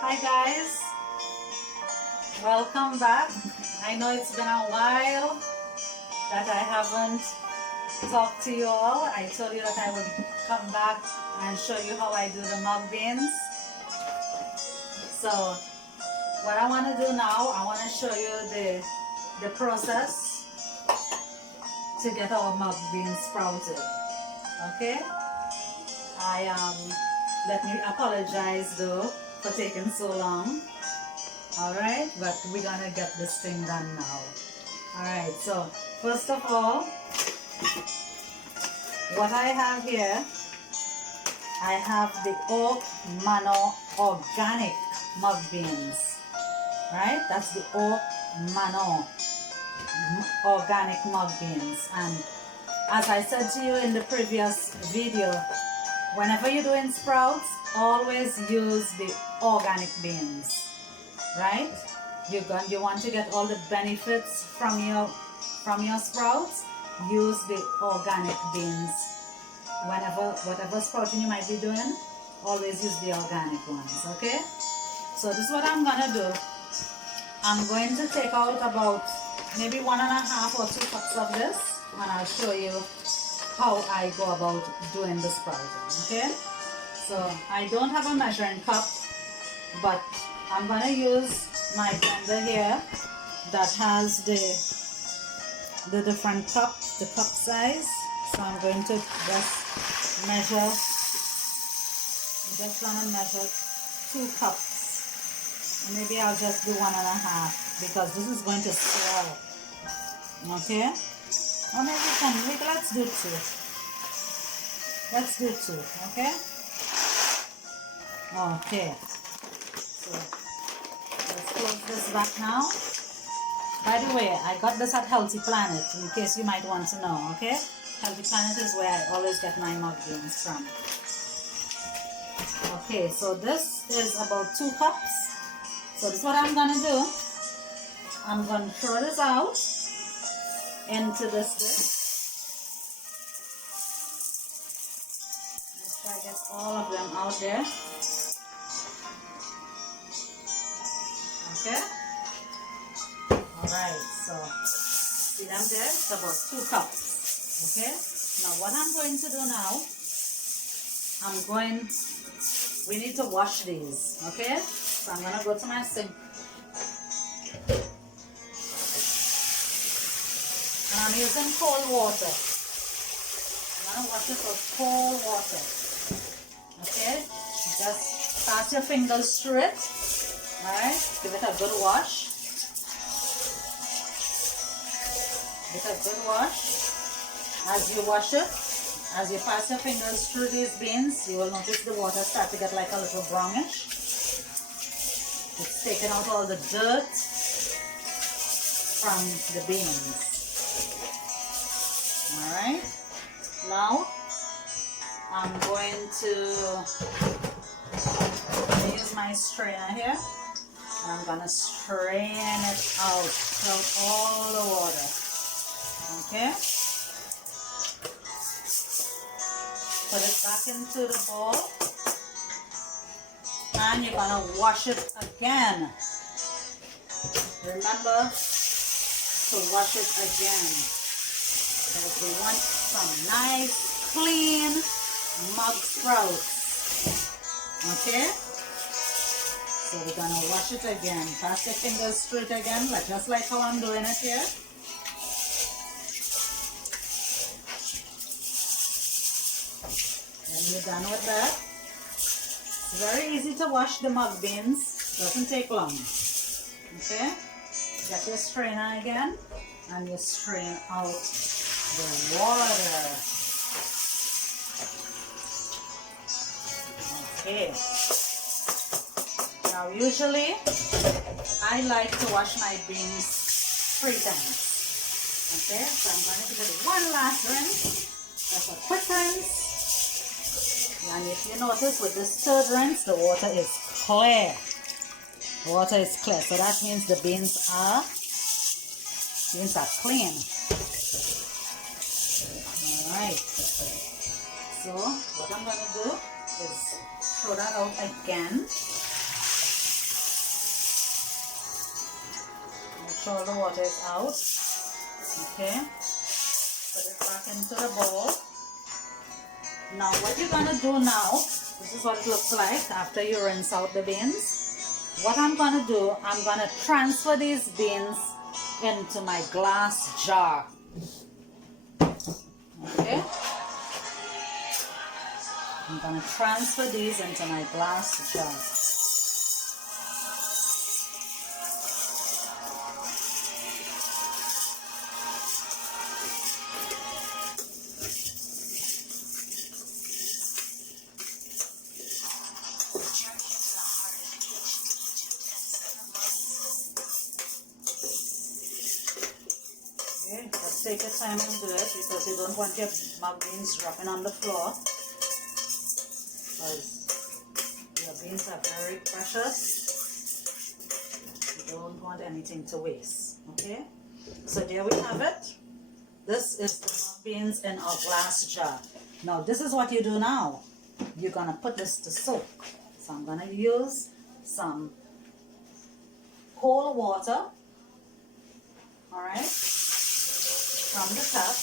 Hi guys, welcome back. I know it's been a while that I haven't talked to you all. I told you that I would come back and show you how I do the mug beans. So what I want to do now, I want to show you the process to get our mug beans sprouted. Okay? Let me apologize though for taking so long. Alright, but we're gonna get this thing done now. Alright, so first of all, what I have here, I have the Oak Manor organic mug beans. Right, that's the Oak Manor organic mug beans. And as I said to you in the previous video, whenever you're doing sprouts, always use the organic beans, right? You want to get all the benefits from your sprouts. Use the organic beans. Whatever sprouting you might be doing, always use the organic ones. Okay. So this is what I'm gonna do. I'm going to take out about maybe 1.5 or 2 cups of this, and I'll show you how I go about doing the sprouting. Okay. So I don't have a measuring cup, but I'm going to use my blender here that has the different cups, the cup size. So I'm going to just measure, I'm just going to measure 2 cups. And maybe I'll just do 1.5 because this is going to swell. Okay? Or maybe let's do 2. Let's do 2, okay? Okay. So let's close this back now. By the way, I got this at Healthy Planet in case you might want to know, okay? Healthy Planet is where I always get my mug beans from. Okay, so this is about 2 cups. So this is what I'm gonna do. I'm gonna throw this out into this dish. Let's try to get all of them out there. Okay. Alright, so see them there? It's about 2 cups. Okay. Now what I'm going to do now, we need to wash these. Okay. So I'm gonna go to my sink. And I'm using cold water. I'm gonna wash it with cold water. Okay? Just pass your fingers through it. Alright? Give it a good wash. Give it a good wash. As you wash it, as you pass your fingers through these beans, you will notice the water start to get like a little brownish. It's taking out all the dirt from the beans. Alright, now I'm going to use my strainer here. I'm going to strain it out all the water. Okay, put it back into the bowl. And you're going to wash it again. Remember to wash it again. Because we want some nice, clean mug sprouts. Okay? So we're going to wash it again. Pass your fingers through it again, just like how I'm doing it here. When you're done with that, it's very easy to wash the mug beans. Doesn't take long. Okay? Get your strainer again and you strain out the water. Okay. Now usually I like to wash my beans 3 times. Okay? So I'm going to give it one last rinse. Just a quick rinse. And if you notice with this 3rd rinse, the water is clear. The water is clear, so that means the beans are clean. Alright. So what I'm going to do is throw that out again. sure all the water is out. Okay, put it back into the bowl. Now what you're gonna do now, this is what it looks like after you rinse out the beans. What I'm gonna do, I'm gonna transfer these beans into my glass jar. Okay, I'm gonna transfer these into my glass jar. Just take your time and do it because you don't want your mung beans dropping on the floor, because your beans are very precious. You don't want anything to waste. Okay, so there we have it. This is the mung beans in our glass jar. Now this is what you do now. You're gonna put this to soak. So I'm gonna use some cold water, all right, from the tap.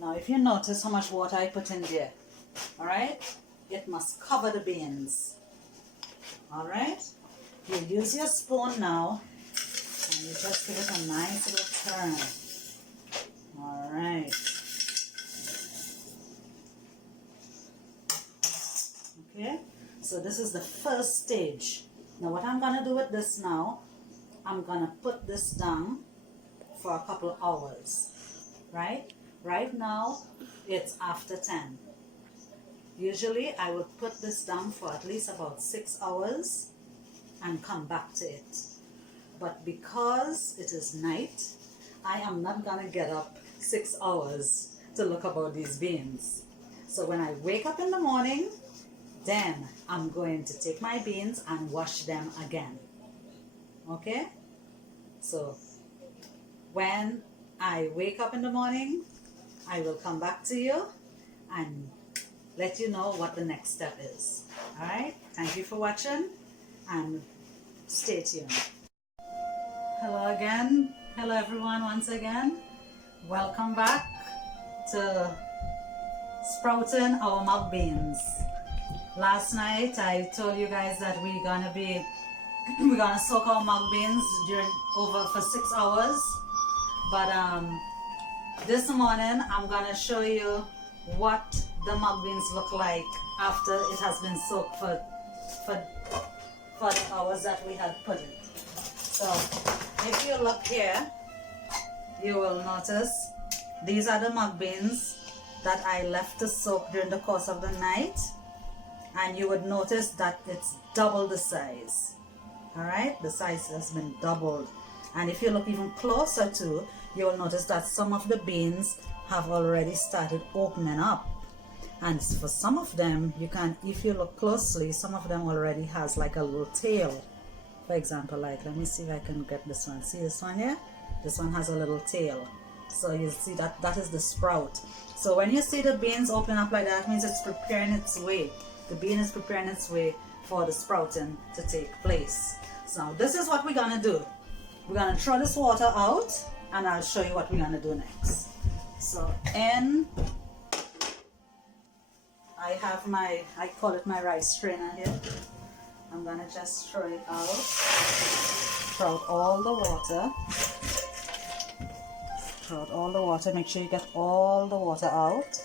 Now if you notice how much water I put in there, all right, it must cover the beans. All right, you use your spoon now and you just give it a nice little turn. All right. Okay, so this is the first stage. Now what I'm gonna do with this now, I'm gonna put this down for a couple hours, right? Right now it's after 10. Usually I would put this down for at least about 6 hours and come back to it. But because it is night, I am not gonna get up 6 hours to look about these beans. So when I wake up in the morning, then I'm going to take my beans and wash them again. Okay? So when I wake up in the morning, I will come back to you and let you know what the next step is. Alright? Thank you for watching and stay tuned. Hello again. Hello everyone once again. Welcome back to sprouting our mung beans. Last night I told you guys that we're gonna soak our mung beans for 6 hours. But this morning I'm gonna show you what the mung beans look like after it has been soaked for the hours that we had put it. So if you look here, you will notice these are the mung beans that I left to soak during the course of the night, and you would notice that it's double the size. Alright, the size has been doubled, and if you look even closer too, you will notice that some of the beans have already started opening up, and for some of them you can, if you look closely, some of them already has like a little tail. For example, like, let me see if I can get this one. See this one here? This one has a little tail. So you see that is the sprout. So when you see the beans open up like that, it means it's preparing its way. The bean is preparing its way for the sprouting to take place. So this is what we're gonna do. We're gonna throw this water out and I'll show you what we're gonna do next. So I have my, I call it my rice strainer here. I'm gonna just throw it out. Throw out all the water. Throw out all the water. Make sure you get all the water out.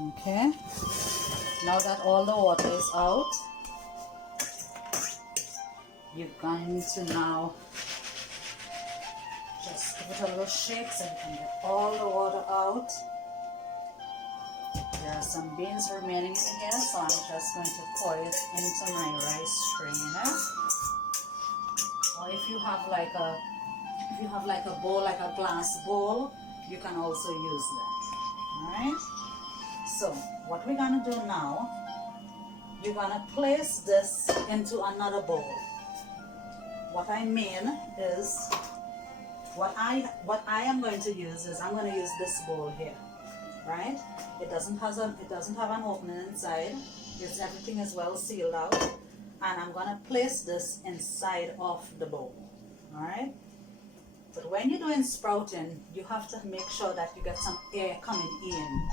Okay. Now that all the water is out, you're going to now just give it a little shake so you can get all the water out. There are some beans remaining in here, so I'm just going to pour it into my rice strainer. Or if you have like a bowl, like a glass bowl, you can also use that. Alright? So what we're gonna do now, you're gonna place this into another bowl. What I mean is, what I am going to use is, I'm going to use this bowl here. right? It doesn't have an opening inside. Everything is well sealed out. And I'm gonna place this inside of the bowl. All right. But when you're doing sprouting, you have to make sure that you get some air coming in,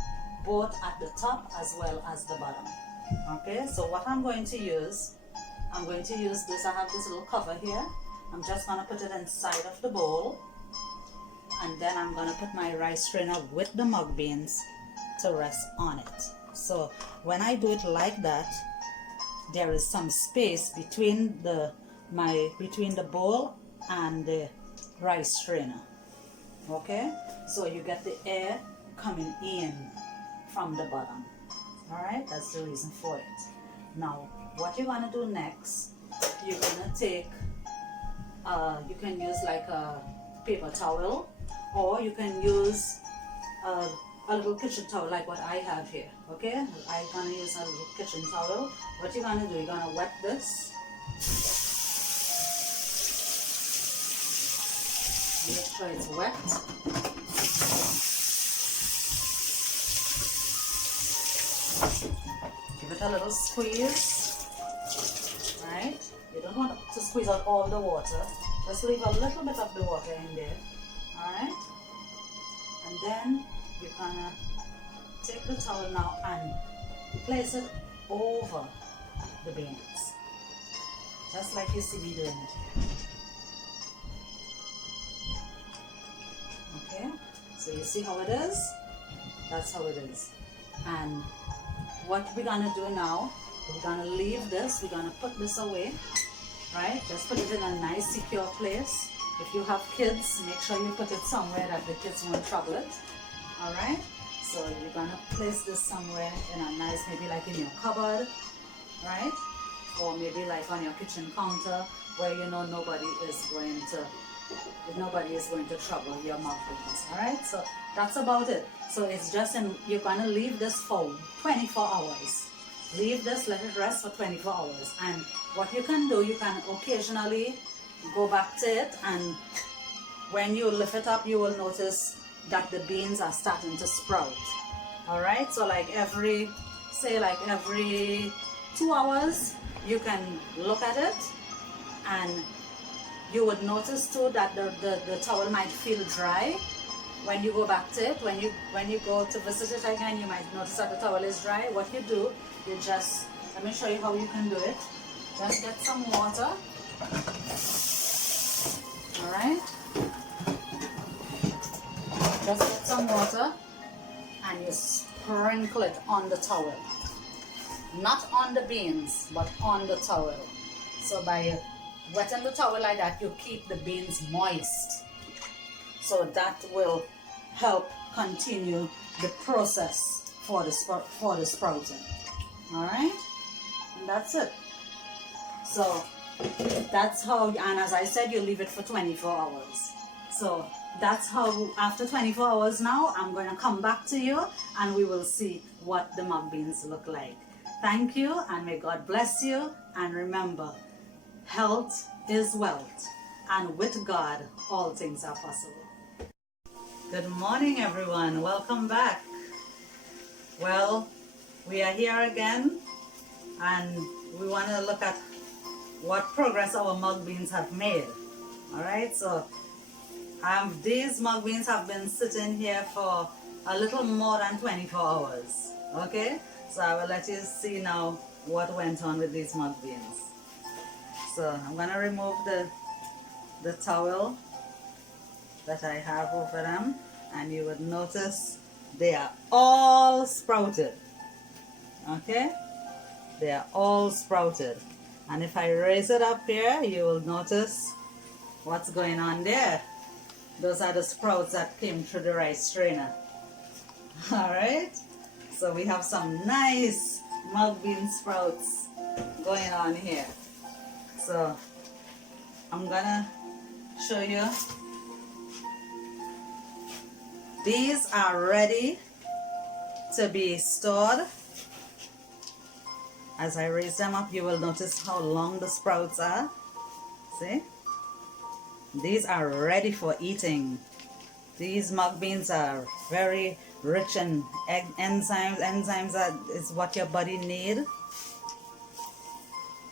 both at the top as well as the bottom. Okay, so what I'm going to use this. I have this little cover here. I'm just gonna put it inside of the bowl, and then I'm gonna put my rice strainer with the mung beans to rest on it. So when I do it like that, there is some space between the bowl and the rice strainer. Okay, so you get the air coming in from the bottom. All right, that's the reason for it. Now what you're gonna do next, you're gonna take you can use like a paper towel, or you can use a little kitchen towel like what I have here. Okay, I'm gonna use a little kitchen towel. What you're gonna do, you're gonna wet this. Make sure it's wet. Give it a little squeeze, right? You don't want to squeeze out all the water. Just leave a little bit of the water in there, all right? And then you're gonna take the towel now and place it over the beans, just like you see me doing it here. Okay, so you see how it is? That's how it is. And what we're gonna do now, we're gonna leave this, we're gonna put this away, right? Just put it in a nice secure place. If you have kids, make sure you put it somewhere that the kids won't trouble it. All right, so you're gonna place this somewhere in a nice, maybe like in your cupboard, right? Or maybe like on your kitchen counter, where you know nobody is going to trouble your mung beans. All right, so that's about it. So it's just you're gonna leave this for 24 hours. Leave this, let it rest for 24 hours. And what you can do, you can occasionally go back to it, and when you lift it up, you will notice that the beans are starting to sprout. All right, so like every 2 hours, you can look at it, and you would notice too that the towel might feel dry when you go back to it. When you go to visit it again, you might notice that the towel is dry. What you do, you just, let me show you how you can do it. Just get some water. All right, just get some water and you sprinkle it on the towel, not on the beans but on the towel. So by wetting the towel like that, you keep the beans moist, so that will help continue the process for the sprouting. All right, and that's it. So that's how, and as I said, you leave it for 24 hours. So that's how, after 24 hours now, I'm going to come back to you and we will see what the mung beans look like. Thank you, and may God bless you. And remember, health is wealth, and with God, all things are possible. Good morning, everyone. Welcome back. Well, we are here again, and we want to look at what progress our mung beans have made. All right, so these mung beans have been sitting here for a little more than 24 hours. Okay, so I will let you see now what went on with these mung beans. So I'm gonna remove the towel that I have over them, and you would notice they are all sprouted. Okay, they are all sprouted. And if I raise it up here, you will notice what's going on there. Those are the sprouts that came through the rice strainer. All right, so we have some nice mung bean sprouts going on here. So I'm gonna show you. These are ready to be stored. As I raise them up, you will notice how long the sprouts are. See? These are ready for eating. These mung beans are very rich in enzymes. Is what your body need,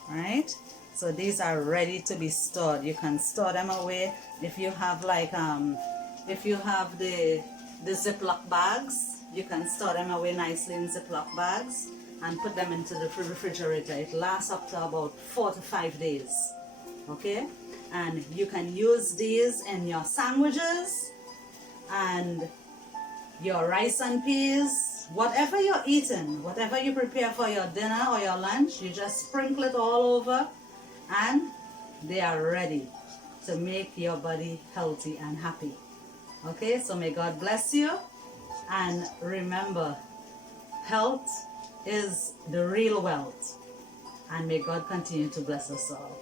right? So these are ready to be stored. You can store them away. If you have like if you have the Ziploc bags, you can store them away nicely in Ziploc bags and put them into the refrigerator. It lasts up to about 4 to 5 days. Okay, and you can use these in your sandwiches and your rice and peas, whatever you're eating, whatever you prepare for your dinner or your lunch, you just sprinkle it all over and they are ready to make your body healthy and happy. Okay, so may God bless you, and remember, health is the real wealth, and may God continue to bless us all.